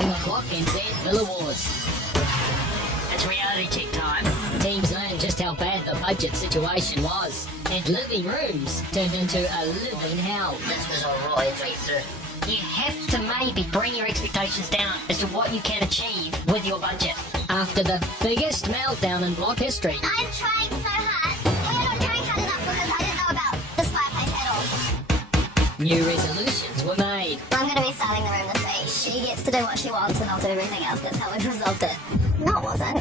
on the Block NZ Villa Wars. It's reality check time. Teams learned just how bad the budget situation was, and living rooms turned into a living hell. This was a right breakthrough. You have to maybe bring your expectations down as to what you can achieve with your budget. After the biggest meltdown in Block history, I'm trying so hard. We're not trying hard enough because I didn't know about this fireplace at all. new resolutions were made. I'm going to be styling the room this week. She gets to do what she wants and I'll do everything else. That's how we've resolved it. No, it wasn't.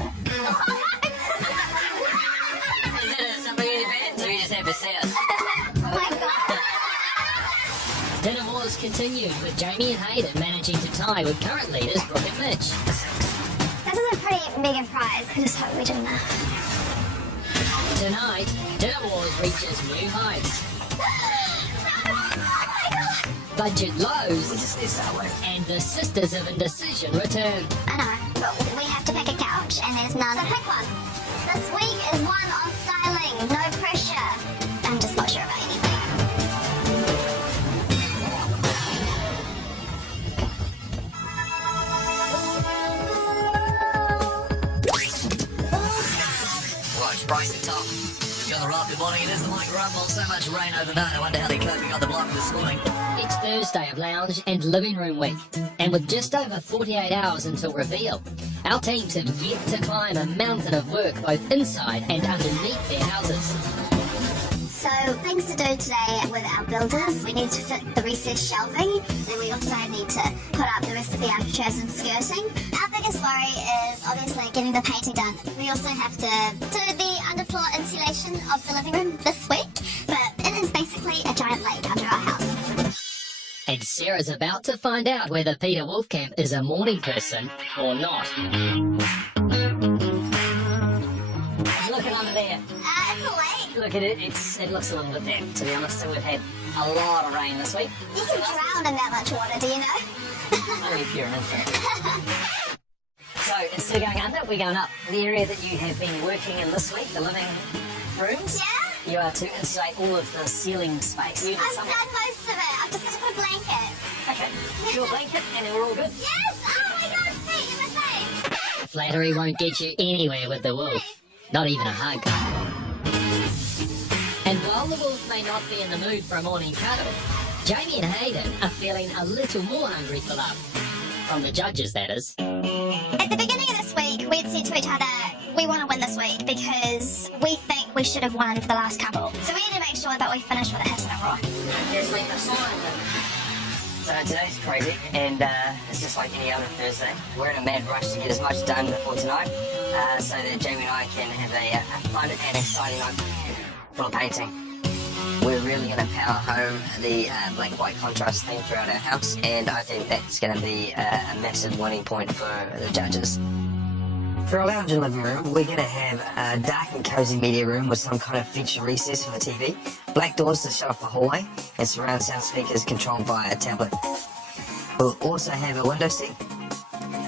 Is it something in advance or you just have to see us? Oh my god. Dinner wars continued, with Jamie and Hayden managing to tie with current leaders Brooke and Mitch. This is a pretty big prize. I just hope we do enough. Tonight, Dinner Wars reaches new heights. Budget lows, We just need to start working. and the Sisters of Indecision return. I know, but we have to pick a couch and there's none. So pick one. This week is one on styling. No pressure. I'm just not sure about anything. Watch, Bryce the top. Got the right good morning. It is the Mike Rumble. So much rain overnight. I wonder how they're coping on the block this morning. It's Thursday of Lounge and Living Room Week, and with just over 48 hours until reveal, our teams have yet to climb a mountain of work both inside and underneath their houses. So things to do today with our builders. We need to fit the recessed shelving. Then we also need to put up the rest of the architraves and skirting. Our biggest worry is obviously getting the painting done. We also have to do the underfloor insulation of the living room this week. But it is basically a giant lake under our house. And Sarah's about to find out whether Peter Wolfkamp is a morning person or not. Looking under there. It's a lake. Look at it. It looks a little bit damp, to be honest. So we've had a lot of rain this week. You can drown in that much water, do you know? Only if you're an infant. So instead of going under, we're going up. The area that you have been working in this week, the living rooms. Yeah? You are to insulate all of the ceiling space. You did I've some- done most of it. I've just got to put a blanket. Okay. Do a blanket and then we're all good. Yes! Oh my god, Pete, you're the same. Flattery won't get you anywhere with the wolf, not even a hug. And while the wolf may not be in the mood for a morning cuddle, Jamie and Hayden are feeling a little more hungry for love. From the judges, that is. At the beginning of this week, we'd said to each other, we want to win this week because we think we should have won for the last couple. So we need to make sure that we finish with a hit and a rock. Yes, like this one. So today's crazy, and it's just like any other Thursday. We're in a mad rush to get as much done before tonight, so that Jamie and I can have a fun and exciting night full of painting. We're really going to power home the black-white contrast theme throughout our house, and I think that's going to be a massive winning point for the judges. For our lounge and living room, we're going to have a dark and cozy media room with some kind of feature recess for the TV, black doors to shut off the hallway, and surround sound speakers controlled by a tablet. We'll also have a window seat,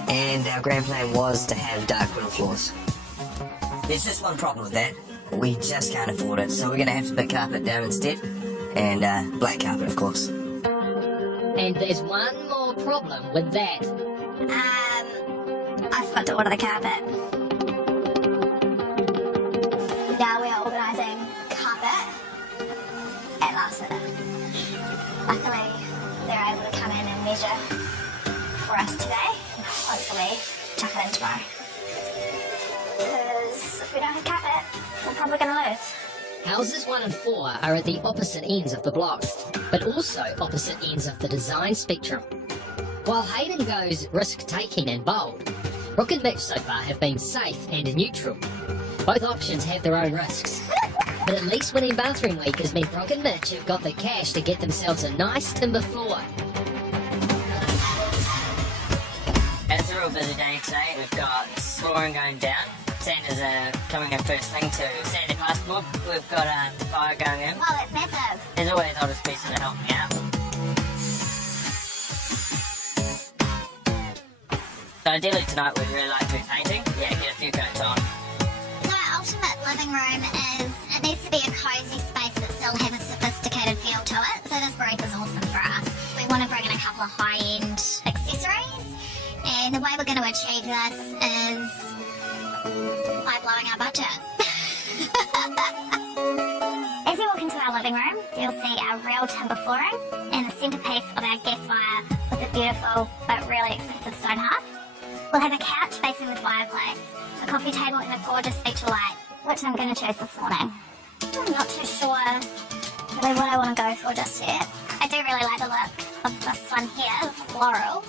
and our grand plan was to have dark wooden floors. There's just one problem with that. We just can't afford it, so we're going to have to put carpet down instead, and black carpet, of course. And there's one more problem with that. I forgot to order the carpet. Now we are organising carpet at last minute. Luckily, they're able to come in and measure for us today. And hopefully, chuck it in tomorrow. Because if we don't have carpet, we're probably going to lose. Houses 1 and 4 are at the opposite ends of the block, but also opposite ends of the design spectrum. While Hayden goes risk-taking and bold, Brooke and Mitch so far have been safe and neutral. Both options have their own risks. But at least winning bathroom week has meant Brooke and Mitch have got the cash to get themselves a nice timber floor. It's a real busy day today. We've got flooring going down. Sanders coming in first thing to sand the plasterboard. We've got fire going in. Oh, it's massive. As always, I'll just be sort of helping out. So ideally tonight we'd really like to be painting. Yeah, get a few coats on. So our ultimate living room is, it needs to be a cosy space that still has a sophisticated feel to it. So this brief is awesome for us. We want to bring in a couple of high-end accessories and And the way we're going to achieve this is by blowing our budget. As you walk into our living room, you'll see our real timber flooring and the centrepiece of our gas fire with a beautiful but really expensive stone hearth. We'll have a couch facing the fireplace, a coffee table and a gorgeous feature light, which I'm going to choose this morning. I'm not too sure really what I want to go for just yet. I do really like the look of this one here, the floral.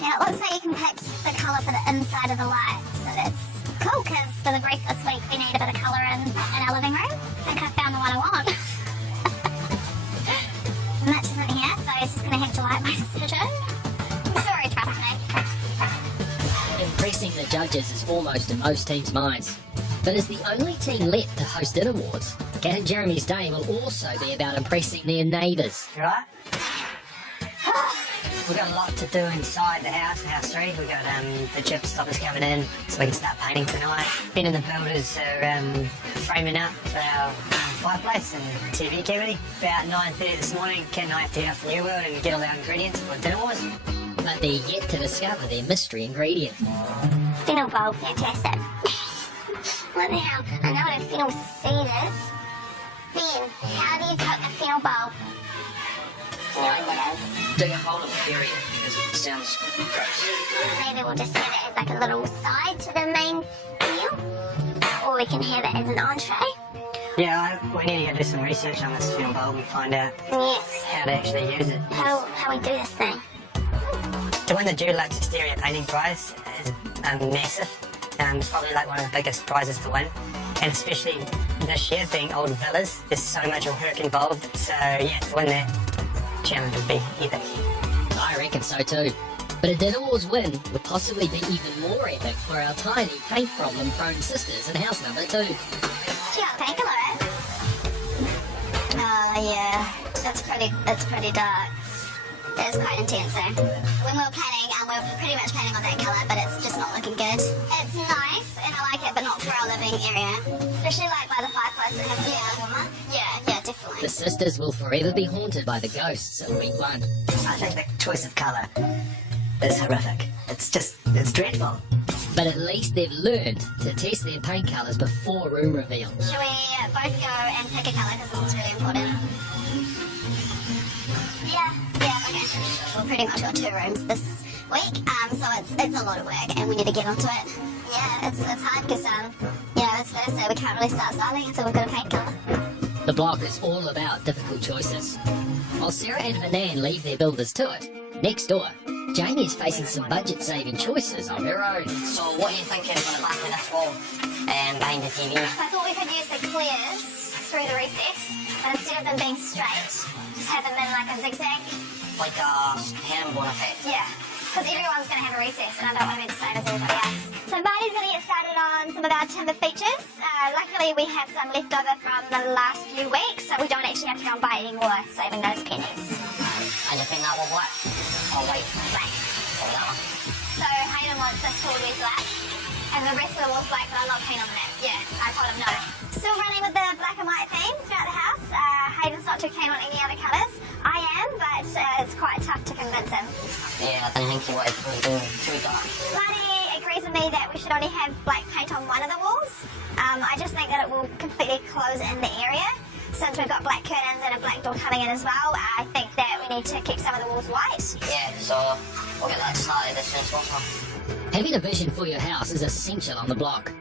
Now it looks like you can pick the colour for the inside of the light, so that's cool because for the brief this week we need a bit of colour in our living room. I think I found the one I want. Mitch isn't here, so he's just going to have to like my decision. I'm sure he trusts me. Impressing the judges is foremost in most teams' minds. But as the only team left to host It Awards, Kat and Jeremy's day will also be about impressing their neighbours. You right? We've got a lot to do inside the house, house 3. We've got the chip stoppers coming in so we can start painting tonight. Ben and the builders are framing up for our fireplace and TV cavity. About 9:30 this morning, Ken and I have to head off to New World and get all our ingredients for dinner wars. But they're yet to discover their mystery ingredient. Fennel bulb, fantastic. What the hell? I know what a fennel seed is. Ben, how do you cook a fennel bulb? Do you know what that is? Dig a hole in the area because it sounds gross. Maybe we'll just have it as like a little side to the main meal. Or we can have it as an entree. Yeah, we need to go do some research on this fennel bulb and find out Yes. how to actually use it. How we do this thing. To win the Dulux Exterior Painting Prize is massive. It's probably like one of the biggest prizes to win. And especially this year, being old villas, there's so much work involved. So yeah, to win that challenge would be epic. I reckon so too. But a Dinner Wars win would possibly be even more epic for our tiny paint problem prone sisters in house number 2. Do you got pink colour? Oh yeah, it's pretty dark. It's quite intense though. When we were planning, we were pretty much planning on that colour, but it's just not looking good. It's nice and I like it, but not for our living area. Especially like by the fireplace, it has to be warmer. Yeah, definitely. The sisters will forever be haunted by the ghosts of week 1. I think the choice of colour is horrific. It's dreadful. But at least they've learned to test their paint colours before room reveal. Shall we both go and pick a colour because this is really important? Yeah, okay. We've pretty much got 2 rooms this week, so it's a lot of work and we need to get onto it. Yeah, it's hard because, it's Thursday, we can't really start styling until we've got a paint colour. The block is all about difficult choices. While Sarah and Vernan leave their builders to it, next door, Jamie is facing some budget-saving choices of her own. So what are you thinking on the back of this wall and behind the TV? I thought we could use the clears through the recess, but instead of them being straight, just have them in like a zigzag. Like a handball effect? Yeah, because everyone's going to have a recess and I don't want to be the same as everybody else. So Marty's going to get started on some of our timber features. Luckily we have some left over from the last few weeks, so we don't actually have to go and buy any more, saving those pennies. And you think that will work? Oh wait, Black. oh that one. So Hayden wants this to be black, and the rest of the wall's black, but I'm not keen on that. Yeah, I told him no. Still running with the black and white theme throughout the house. Hayden's not too keen on any other colours. I am, but it's quite tough to convince him. Yeah, I think he was too dark. Marty agrees with me that we should only have black paint on one of the walls. I just think that it will completely close in the area. Since we've got black curtains and a black door coming in as well, I think that we need to keep some of the walls white. Yeah, so we'll get that started as soon as possible. Having a vision for your house is essential on the block.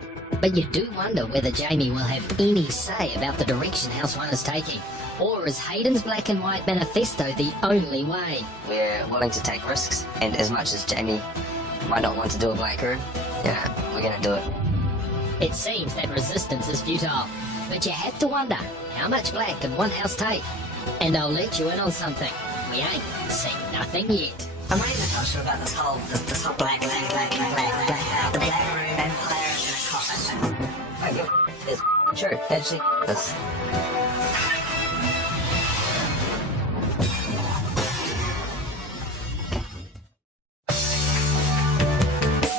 But you do wonder whether Jamie will have any say about the direction House 1 is taking. Or is Hayden's black and white manifesto the only way? We're willing to take risks, and as much as Jamie might not want to do a black room, yeah, we're going to do it. It seems that resistance is futile. But you have to wonder, how much black can one house take? And I'll let you in on something. We ain't seen nothing yet. I'm really not sure about this whole black, the black room and Claire in a coffin. It's true, actually. This.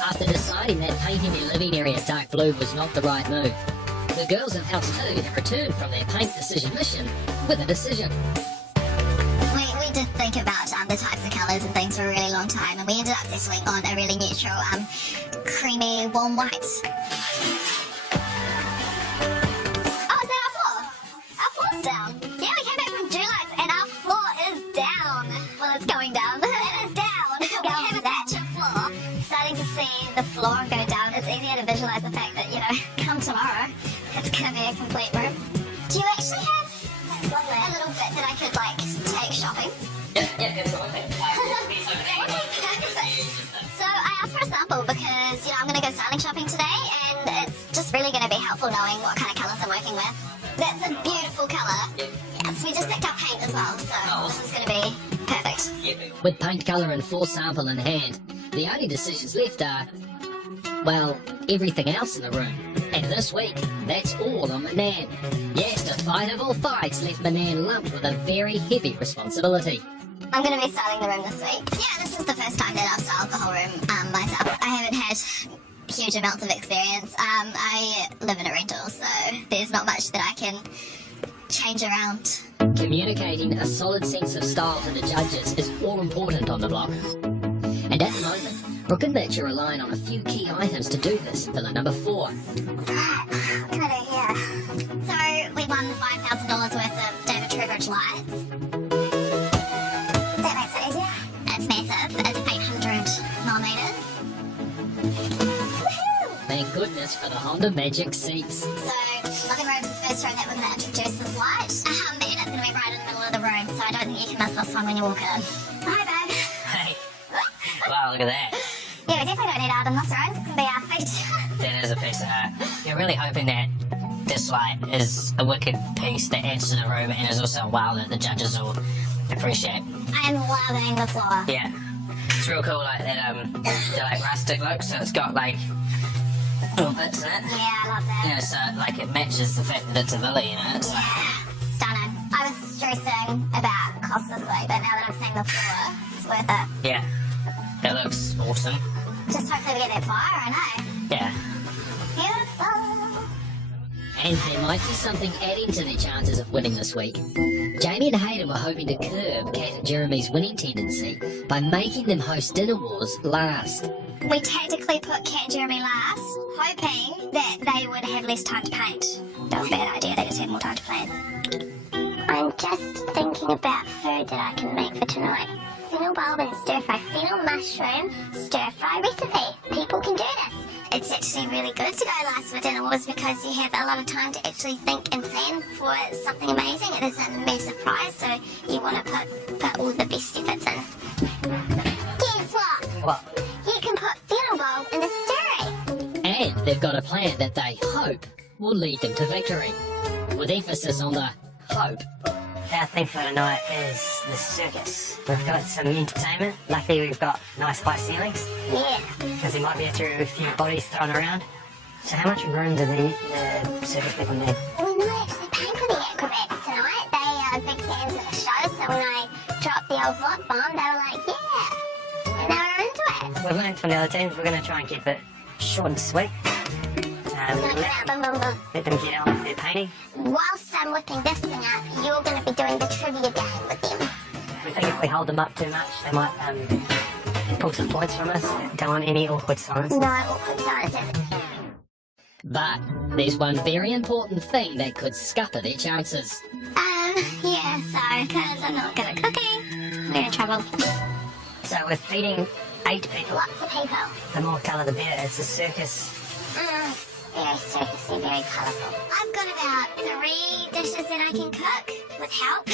After deciding that painting their living area dark blue was not the right move, the girls in House 2 have returned from their paint decision mission with a decision. We did think think about the types of colours and things for a really long time, and we ended up settling on a really neutral, creamy, warm white. Oh, is that our floor? Our floor's down. Yeah, we came back from Julius and our floor is down. Well, it's going down. It is down. We have a patch of floor. Starting to see the floor go down. It's easier to visualise the fact that, you know, come tomorrow, it's going to be a complete room. Do you actually have a little bit that I could, like, take shopping? Yeah, absolutely. So I asked for a sample because, you know, I'm going to go styling shopping today, and it's just really going to be helpful knowing what kind of colours I'm working with. That's a beautiful colour. Yes, we just picked up paint as well, so this is going to be perfect. With paint colour and floor sample in hand, the only decisions left are, well, everything else in the room. And this week, that's all on Manan. Yes, the fight of all fights left Manan lumped with a very heavy responsibility. I'm going to be styling the room this week. Yeah, this is the first time that I've styled the whole room myself. I haven't had huge amounts of experience. I live in a rental, so there's not much that I can change around. Communicating a solid sense of style to the judges is all important on the block. And at the moment, Brooke and Mitch are relying on a few key items to do this in filler number 4. What can I do here? So, we won $5,000 worth of David Trowbridge lights. That makes it easier. It's massive. It's 800mm. Woohoo! Thank goodness for the Honda Magic seats. So, living room's the first room that we're going to introduce this light. And it's going to be right in the middle of the room, so I don't think you can miss this one when you walk in. Hi, babe. Hey. Wow, look at that. Yeah, we definitely don't need art in this room. It's going to be our feet. That is a piece of art. You're really hoping that this light is a wicked piece that adds to the room and is also a wow that the judges will appreciate. I'm loving the floor. Yeah. It's real cool, like that, the like rustic look, so it's got like little bits in it. Yeah, I love that. You know, so like it matches the fact that it's a villa, you know. It's like, Yeah, stunning. I was stressing about cost this week, but now that I'm seeing the floor, it's worth it. yeah. That looks awesome. Just hopefully we get that fire, I know. Yeah. Beautiful. And there might be something adding to their chances of winning this week. Jamie and Hayden were hoping to curb Kat and Jeremy's winning tendency by making them host dinner wars last. We tactically put Kat and Jeremy last, hoping that they would have less time to paint. That was a bad idea, they just had more time to plan. I'm just thinking about food that I can make for tonight. Fennel bulb and stir fry, fennel mushroom stir fry recipe. People can do this. It's actually really good to go last for dinner wars because you have a lot of time to actually think and plan for something amazing. It is a massive prize, so you want to put all the best efforts in. Guess what? What? You can put fennel bulb in the stirring. And they've got a plan that they hope will lead them to victory. With emphasis on the hope. Our thing for tonight is the circus. We've got some entertainment. Luckily we've got nice high ceilings. Yeah. Because there might be a few bodies thrown around. So how much room do the circus people need? We might actually pay for the acrobats tonight. They are big fans of the show, so when I dropped the old vlog bomb, they were like, yeah. And they were into it. We've learned from the other teams, we're going to try and keep it short and sweet. It's gonna come out, boom, boom, boom. Let them get on with their painting. Whilst I'm whipping this thing up, you're going to be doing the trivia game with them. We think if we hold them up too much, they might pull some points from us. Don't want any awkward silence. No awkward silences. But there's one very important thing that could scupper their chances. Yeah, so, because I'm not good at cooking, we're in trouble. So we're feeding 8 people. Lots of people. The more colour the better. It's a circus. Very circusy, very colourful. I've got about 3 dishes that I can cook with help.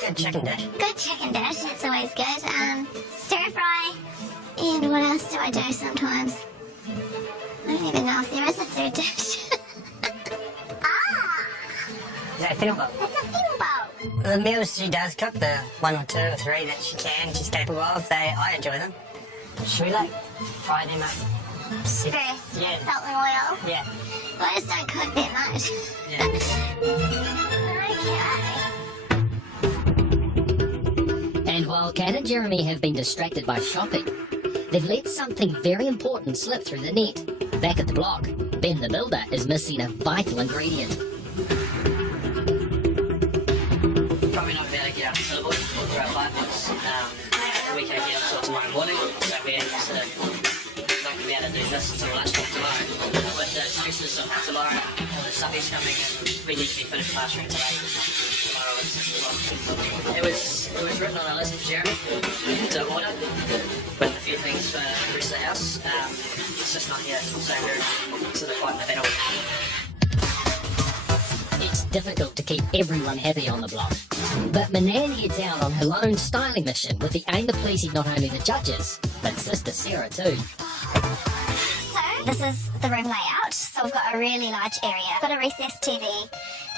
Good chicken dish. Good chicken dish, it's always good. Stir fry. And what else do I do sometimes? I don't even know if there is a third dish. Is that a fennel bulb? It's a fennel bulb. The meals she does cook, the 1 or 2 or 3 that she's capable of, I enjoy them. Should we like fry them up? First, Yeah. salt and oil. Yeah. Well, I just don't cook that much. Yeah. Okay. And while Kat and Jeremy have been distracted by shopping, they've let something very important slip through the net. Back at the block, Ben the Builder is missing a vital ingredient. Probably not better to get out of the we can't get until tomorrow morning, so we're not going to be able to do this until lunchtime tomorrow. With the choices of tomorrow, the subbies coming in, we need to be finished plastering today. Tomorrow at 6 o'clock. It was written on a list for Jeremy to order with a few things for the rest of the house. It's just not here, so we're sort of fighting the battle. It's difficult to keep everyone happy on the block. But Manan heads out on her lone styling mission with the aim of pleasing not only the judges, but sister Sarah too. So this is the room layout. So we've got a really large area. We've got a recessed TV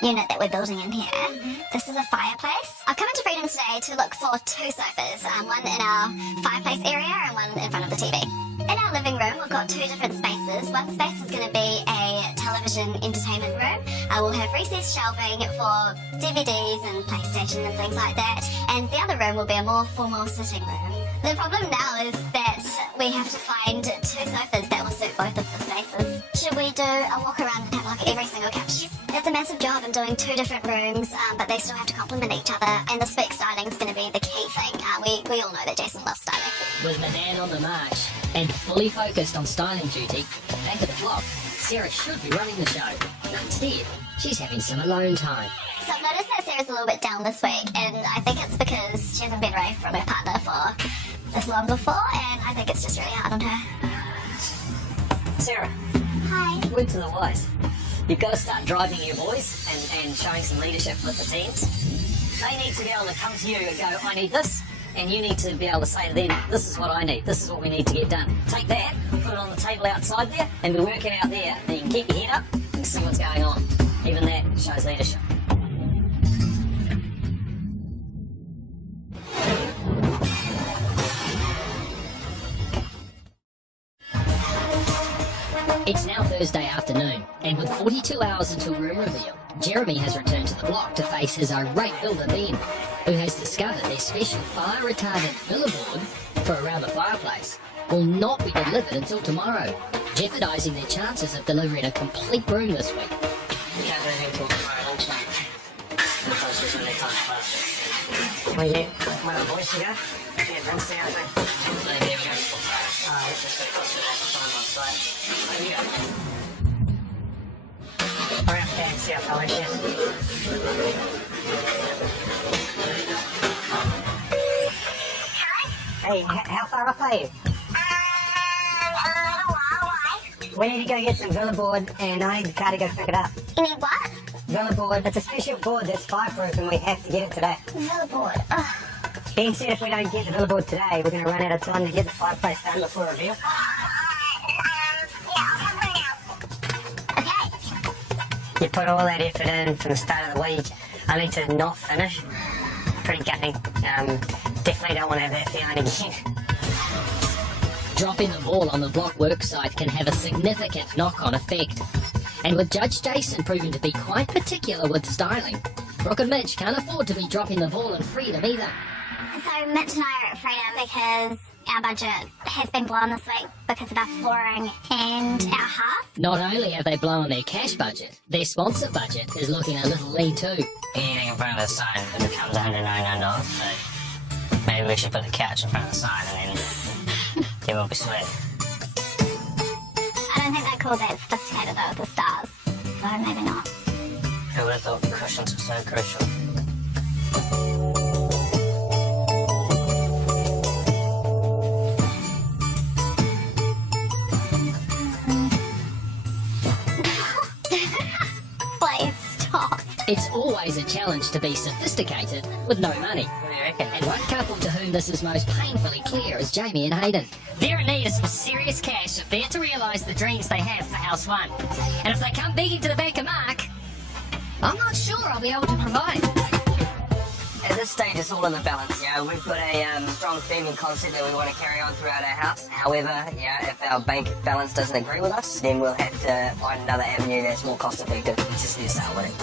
unit that we're building in here. This is a fireplace. I've come into Freedom today to look for 2 sofas, one in our fireplace area and one in front of the TV. In our living room, we've got 2 different spaces. One space is going to be a television entertainment room. We'll have recessed shelving for DVDs and PlayStation and things like that. And the other room will be a more formal sitting room. The problem now is that we have to find 2 sofas that will suit both of the spaces. Should we do a walk around and have a look at every single couch? It's a massive job in doing 2 different rooms, but they still have to complement each other. And the spec styling is going to be the key thing. We all know that Jason loves styling. With Manan on the march and fully focused on styling duty, back at the block, Sarah should be running the show. Instead, she's having some alone time. So I've noticed that Sarah's a little bit down this week, and I think it's because she hasn't been away from her partner for this long before, and I think it's just really hard on her. Sarah, Hi. word to the wise. You've got to start driving your boys and showing some leadership with the teams. They need to be able to come to you and go, I need this, and you need to be able to say to them, this is what I need, this is what we need to get done. Take that, put it on the table outside there, and be working out there. And you can keep your head up and see what's going on. Even that shows leadership. It's now Thursday afternoon, and with 42 hours until room reveal, Jeremy has returned to the block to face his irate builder Ben, who has discovered their special fire-retardant billboard for around the fireplace will not be delivered until tomorrow, jeopardising their chances of delivering a complete room this week. We can't do anything until tomorrow lunchtime. The process when they come to class. Well, yeah, one of the boys to go. Yeah, drinks there, I think. So there we go. It's just going to cost you that time on site. There you go. Hurry up, Dan, see how far it is. Hey, how far off are you? A little while, why? We need to go get some Villa board, and I need the car to go pick it up. You need what? Villa board, it's a special board that's fireproof, and we have to get it today. Billboard. Ugh. Ben said if we don't get the Villa board today, we're going to run out of time to get the fireplace done before reveal. Okay. You put all that effort in from the start of the week, only to not finish. Pretty gutting. Definitely don't want to have that feeling again. Dropping the ball on the block worksite can have a significant knock-on effect. And with Judge Jason proving to be quite particular with styling, Brooke and Mitch can't afford to be dropping the ball in Freedom either. So Mitch and I are at Freedom because our budget has been blown this week because of our flooring and our hearth. Not only have they blown their cash budget, their sponsor budget is looking a little lean too. Anything in front of the sign, it becomes $199, so maybe we should put the couch in front of the sign and then we'll be sweet. I don't think they call that sophisticated though with the stars, so maybe not. Who would have thought cushions were so crucial? Please stop. It's always a challenge to be sophisticated with no money. What do you reckon? And one couple to whom this is most painfully clear is Jamie and Hayden. They're in need of some serious cash if they're to realise the dreams they have for House 1. And if they come begging to the bank of Mark, I'm not sure I'll be able to provide. At this stage, it's all in the balance. Yeah, we've got a strong theming concept that we want to carry on throughout our house. However, yeah, if our bank balance doesn't agree with us, then we'll have to find another avenue that's more cost effective. We just need to start winning.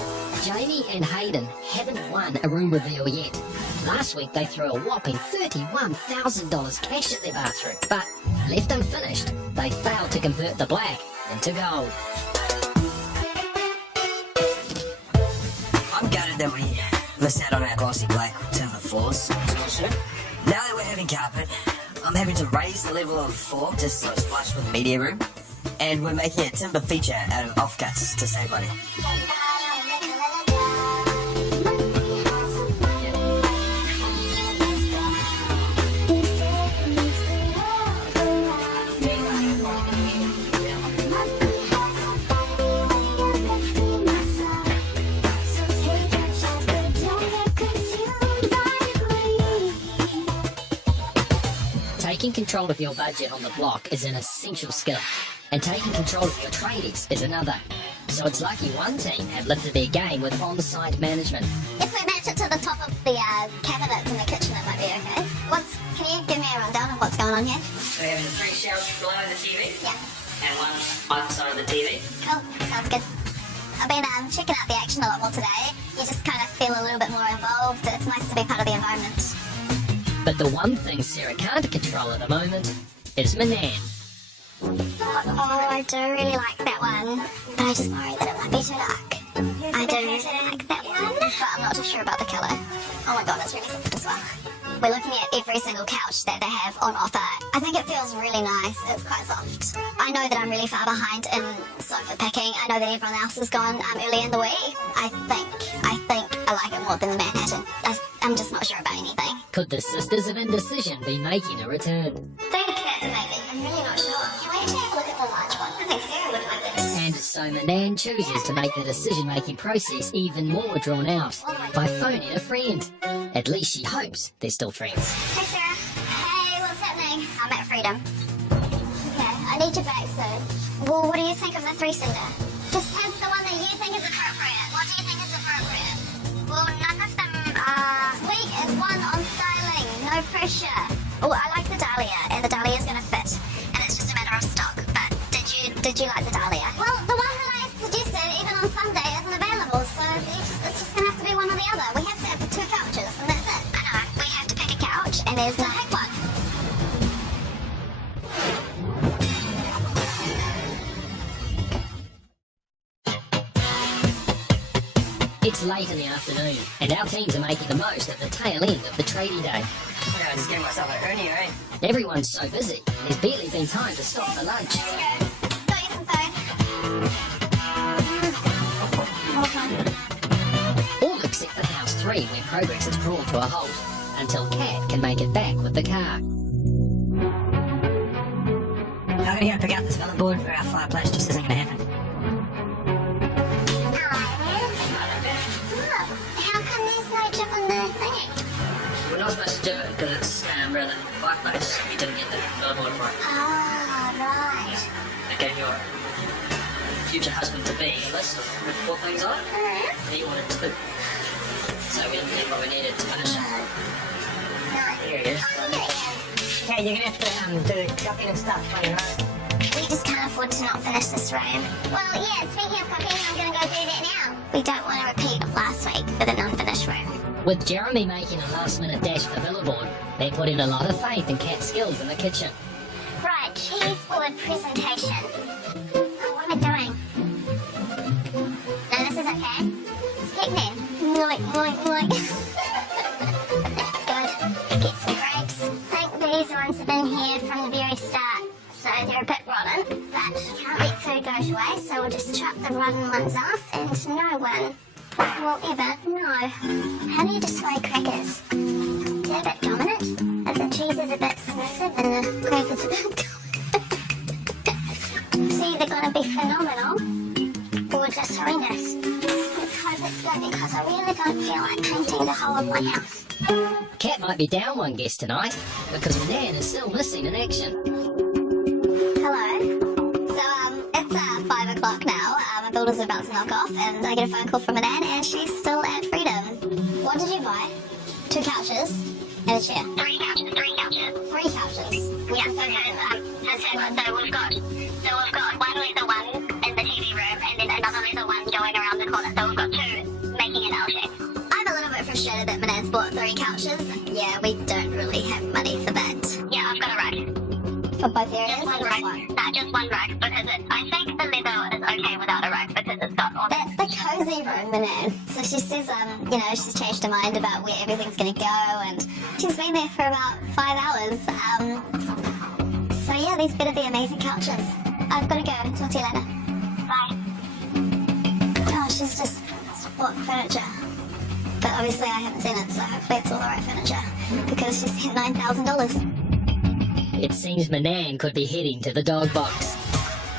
Jamie and Hayden haven't won a room reveal yet. Last week they threw a whopping $31,000 cash at their bathroom, but left unfinished, they failed to convert the black into gold. I'm gutted that we missed out on our glossy black timber floors. Now that we're living carpet. I'm having to raise the level of the floor just so it's flush with the media room. And we're making a timber feature out of offcuts to save money. Taking control of your budget on the block is an essential skill, and taking control of your tradies is another. So it's lucky one team have lifted their game with on-site management. If we match it to the top of the cabinets in the kitchen, it might be okay. Can you give me a rundown of what's going on here? We're having 3 shelves below the TV. Yeah. And one either side of the TV. Cool. Sounds good. I've been checking out the action a lot more today. You just kind of feel a little bit more involved. It's nice to be part of the environment. But the one thing Sarah can't control at the moment is Manan. Oh, I do really like that one, but I just worry that it might be too dark. I do like that one, but I'm not too sure about the colour. Oh my god, it's really soft as well. We're looking at every single couch that they have on offer. I think it feels really nice. It's quite soft. I know that I'm really far behind in sofa picking. I know that everyone else has gone early in the week. I think I like it more than the Manhattan. I'm just not sure about anything. Could the Sisters of Indecision be making a return? Think it, maybe. I'm really not sure. Can we actually have a look at the large one? I think Sarah would like this. And so Manan chooses to make the decision-making process even more drawn out by phoning a friend. At least she hopes they're still friends. Hey Sarah. Hey, what's happening? I'm at Freedom. Okay, I need you back soon. Well, what do you think of the 3-seater? Just have the one that you think is appropriate. What do you think is appropriate? Well, none of them are. Sweet is one on styling. No pressure. Oh, I like the Dahlia, and the Dahlia is going to fit. And it's just a matter of stock. But did you like the Dahlia? Well, the one that I suggested, even on Sunday, isn't available. So it's just going to have to be one or the other. We have to have the 2 couches, and that's it. I know. We have to pick a couch, and there's no pick one. It's late in the afternoon, and our teams are making the most of the tail end of the trading day. I just gave myself a hernia, eh? Everyone's so busy, there's barely been time to stop for lunch. There you go. Got you some phone. All except for House 3, where progress has crawled to a halt, until Kat can make it back with the car. I'm going to go pick up this filament board for our fireplace. Just isn't going to happen. How come there's no chip on the thing? We're not supposed to do it because it's rather fireplace. You didn't get the filament board for it. Ah, right. I gave your future husband-to-be a list of 4 things on it. And he wanted 2. So we didn't get what we needed to finish it. Nice. Here it is. Okay, you're going to have to do cooking and stuff on your own. We just can't afford to not finish this room. Well, yeah, speaking of cooking, I'm going to go do that now. We don't want to repeat last week for the non-finished room. With Jeremy making a last-minute dash for Billboard, they put in a lot of faith in Kat's skills in the kitchen. Right, cheese board presentation. Oh, what am I doing? No, this is okay. It's picnic. Loik. That's good. Get some grapes. I think these ones have been here from the very start, so they're a bit rotten. But you can't let food go to waste, so we'll just chop the rotten ones off, and no one will ever know. How do you display crackers? They're a bit dominant, as the cheese is a bit submissive and the crackers a bit dominant. It's either going to be phenomenal or just horrendous. Let's hope it's good because I really don't feel like painting the whole of my house. Kat might be down one guest tonight, because Manan is still missing in action. Hello. So, it's 5 o'clock now. My builder's about to knock off, and I get a phone call from Manan, and she's still at Freedom. What did you buy? 2 couches and a chair. 3 couches. 3 couches. Yeah, so we've got one leather one in the TV room, and then another leather one going around the corner. So we've got 2 making an L shape. I'm a little bit frustrated that Manan's bought 3 couches. Yeah, we don't really have money for that. Yeah, I've got a rack. For both areas? Just one rack. No, just one rack, because I think the leather is okay without a rack, because it's got all. That's the cozy room, Manan. So she says, she's changed her mind about where everything's going to go, and She's been there for about 5 hours. So yeah, these better be amazing couches. I've got to go. Talk to you later. Bye. Oh, she's just bought furniture. But obviously I haven't seen it, so hopefully it's all the right furniture. Because she spent $9,000. It seems Manan could be heading to the dog box.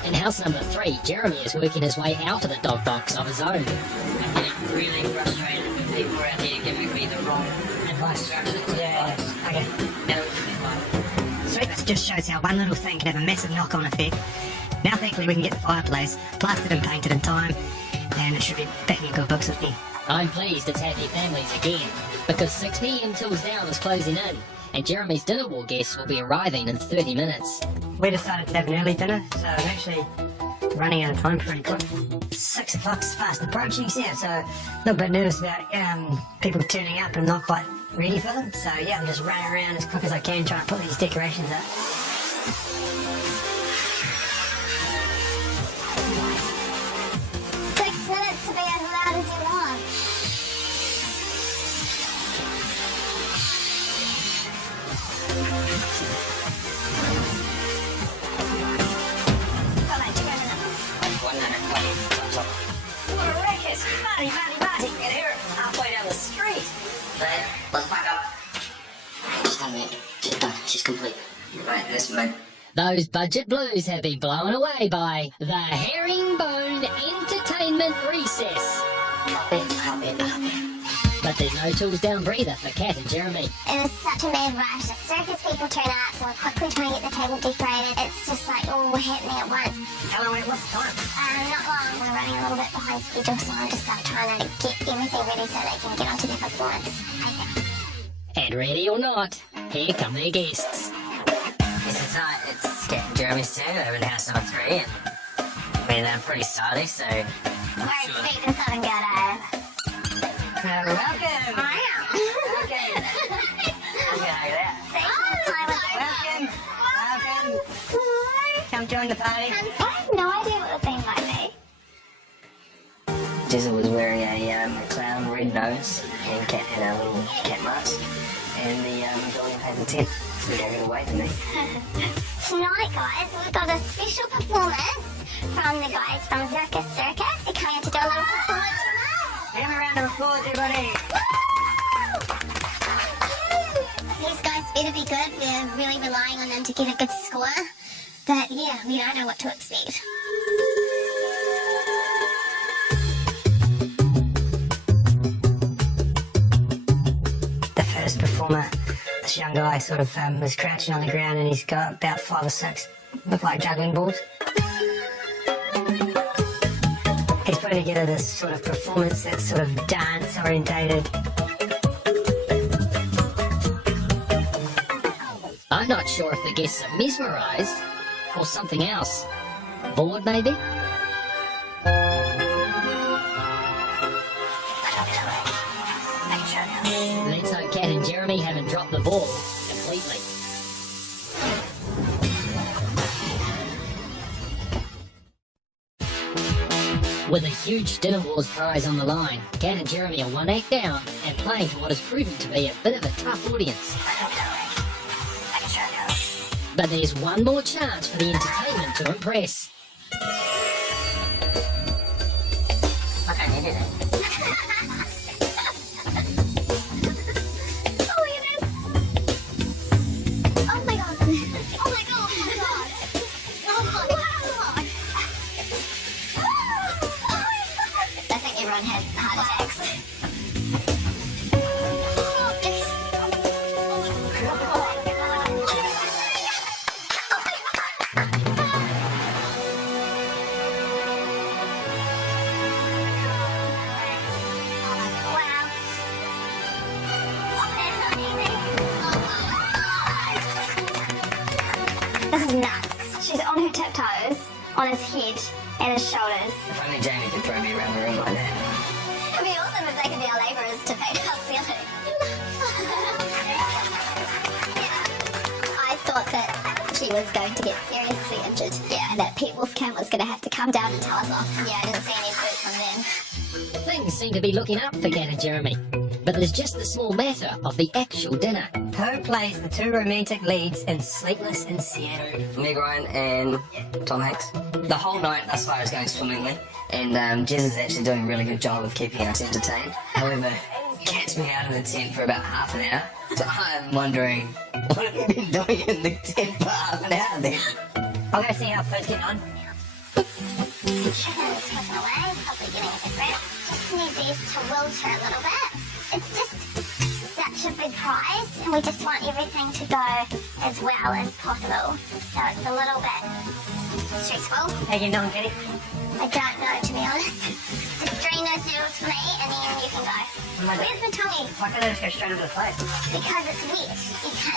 In house number 3, Jeremy is working his way out of the dog box of his own. I'm getting really frustrated with people around here giving me the wrong advice. Yeah, okay. That was fine. Sweet, this just shows how one little thing can have a massive knock-on effect. Now thankfully we can get the fireplace plastered and painted in time, and it should be back in good books with me. I'm pleased it's happy families again, because 6 p.m. Tools Down is closing in, and Jeremy's dinner wall guests will be arriving in 30 minutes. We decided to have an early dinner, so I'm actually running out of time pretty quick. 6 o'clock's fast approaching, yeah, so a little bit nervous about people turning up and not quite ready for them. So yeah, I'm just running around as quick as I can trying to put these decorations up. 6 minutes to be as loud as you want. How about 2 minutes? 1 minute. What a ruckus! Marty, get here halfway down the street. There, let's back up. Just done that. Just done. She's complete. Right, this mode. Those budget blues have been blown away by the Herringbone Entertainment Recess. But there's no Tools Down breather for Kat and Jeremy. It is such a mad rush. The circus people turn up, so we're quickly trying to get the table decorated. It's just like all happening at once. How long what's the time? Not long. We're running a little bit behind schedule, so I'm just trying to get everything ready so they can get onto their performance. And ready or not, here come their guests. It's Kat and Jeremy's turn over in house number 3, and I mean, they're pretty stylish, so... We're expecting something good, welcome! Okay. Welcome! Come join the party. I have no idea what the theme might be. Jizzle was wearing a clown red nose, and Kat had a little cat mask, and the building had the tent, so they gave it away to me. Tonight, guys, we've got a special performance from the guys from Circus Circus. They're coming to do a little performance from us. Give me a round of applause, everybody. These guys better be good. We're really relying on them to get a good score. But yeah, we don't know what to expect. The first performer, this young guy sort of was crouching on the ground, and he's got about 5 or 6 look like juggling balls. He's putting together this sort of performance that's sort of dance orientated. I'm not sure if the guests are mesmerised or something else. Bored, maybe? Let's hope Kat and Jeremy haven't dropped the ball completely. With a huge Dinner Wars prize on the line, Kat and Jeremy are 1 act down and playing for what has proven to be a bit of a tough audience. But there's one more chance for the entertainment to impress. Okay, you did it. Oh, look at this. Oh my god. Oh my god. Oh my god. Oh my god. I think everyone had heart attacks. This is nuts. She's on her tiptoes, on his head and his shoulders. If only Jamie could throw me around the room like that. It'd be awesome if they could be our labourers to paint our ceiling. I thought that she was going to get seriously injured. Yeah, and that Pete Wolfcamp was going to have to come down and tell us off. Yeah, I didn't see any boots on them. Things seem to be looking up for Kat and Jeremy. But there's just the small matter of the actual dinner. Who plays the two romantic leads in Sleepless in Seattle? Meg Ryan and Tom Hanks. The whole night thus far is going swimmingly, and Jez is actually doing a really good job of keeping us entertained. However, Kat's been out of the tent for about half an hour, so I'm wondering, what have you been doing in the tent for half an hour then? I'll go see how Ferd's getting on. Chicken's taken away, probably getting different. Just need these to wilter a little bit. It's just such a big prize, and we just want everything to go as well as possible. So it's a little bit stressful. How you doing, Kitty? I don't know, to be honest. Just drain those noodles for me, and then you can go. Where's the tongue? Why can't I just go straight into the plate? Because it's wet.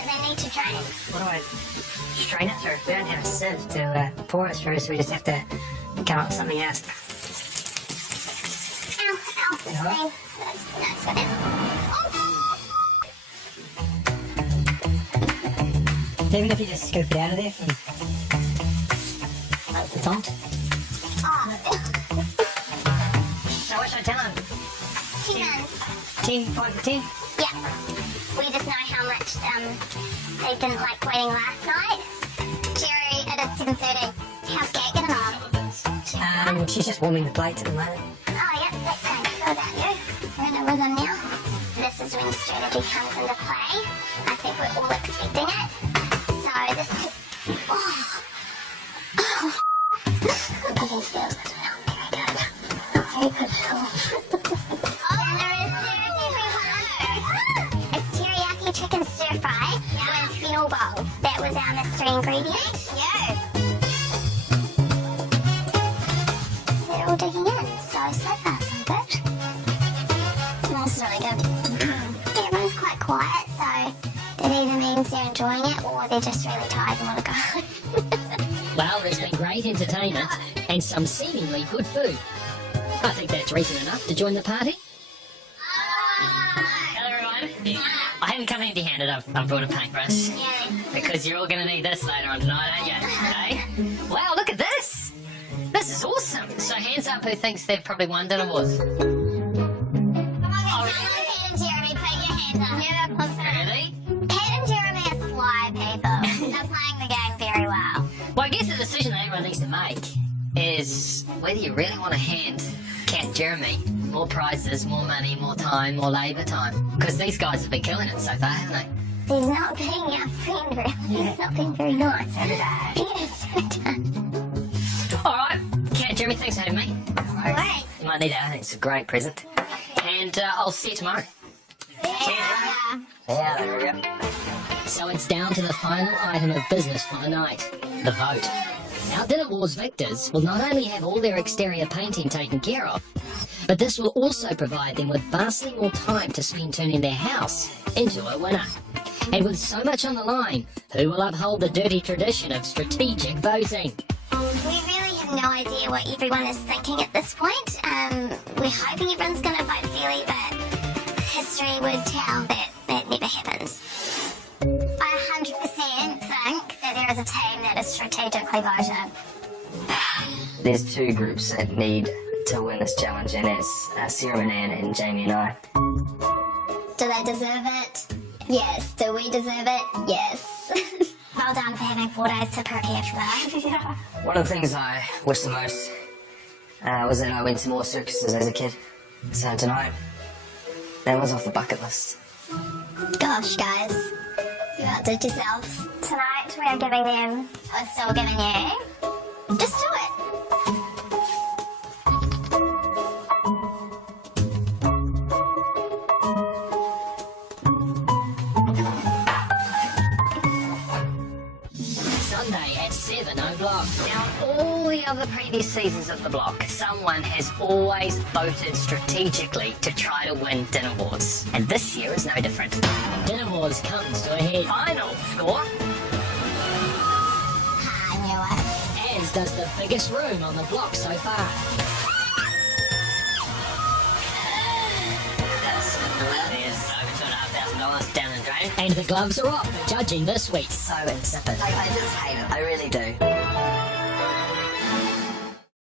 They need to drain. What do I strain it through? We don't have a sieve to pour it through, so we just have to come up with something else. Ow, ow. Yeah. That's good. Even if you just scoop it out of there from the top. Oh, So what should I tell him? 10. 10, 5 to 10? Yeah. We just know how much they didn't like waiting last night. Jerry at 7:30. How's Kate getting on? She's just warming the plates at the moment. Oh, yeah, that's going to go about you. We're in a rhythm now. This is when strategy comes into play. I think we're all expecting it. So this is... Oh. Cooking skills as well. Very good. Dinner is served, everyone. It's teriyaki chicken stir fry with fennel bowl. That was our mystery ingredient. Yeah. They're all digging in. So far, so good. Smells really good. Everyone's quite quiet, so that either means they're enjoying it or they're just really tired and want to go. Well, there's been great entertainment and some seemingly good food. I think that's reason enough to join the party. Hello everyone. I haven't come empty-handed. I've brought a paintbrush. Because you're all going to need this later on tonight, aren't you? Okay? Wow, look at this! This is awesome! So hands up who thinks they've probably won Dinner Wars. Kate and Jeremy, put your hands up. Yeah, Really? Kate and Jeremy are sly people. They're playing the game very well. Well, I guess the decision that everyone needs to make is whether you really want to hand Kat and Jeremy more prizes, more money, more time, more labour time. Because these guys have been killing it so far, haven't they? He's not being our friend, really. He's not being very nice. Yes. Alright, Kat and Jeremy, thanks for having me. Great. You might need it. I think it's a great present. And I'll see you tomorrow. Yeah. Yeah, there we go. So it's down to the final item of business for the night, the vote. Our Dinner Wars victors will not only have all their exterior painting taken care of, but this will also provide them with vastly more time to spend turning their house into a winner. And with so much on the line, who will uphold the dirty tradition of strategic voting? We really have no idea what everyone is thinking at this point. We're hoping everyone's going to vote fairly, but history would tell that that never happens. I 100% think that there is a team that is strategically voted. There's two groups that need to win this challenge, and it's Sarah and Ann and Jamie and I. Do they deserve it? Yes. Do we deserve it? Yes. Well done for having 4 days to prepare for that. One of the things I wish the most was that I went to more circuses as a kid. So tonight, that was off the bucket list. Gosh, guys. You outdid yourselves. Tonight we are giving them, we're still giving you, just do it. Sunday at 7 o'clock. Now, all the other previous seasons of The Block, someone has always voted strategically to try to win Dinner Wars. And this year is no different. Dinner Wars comes to a head, Final score. I knew it. as does the biggest room on the block so far. That's there's over $2,500 down the drain. And the gloves are off for judging this week. So insipid. I just hate it. I really do.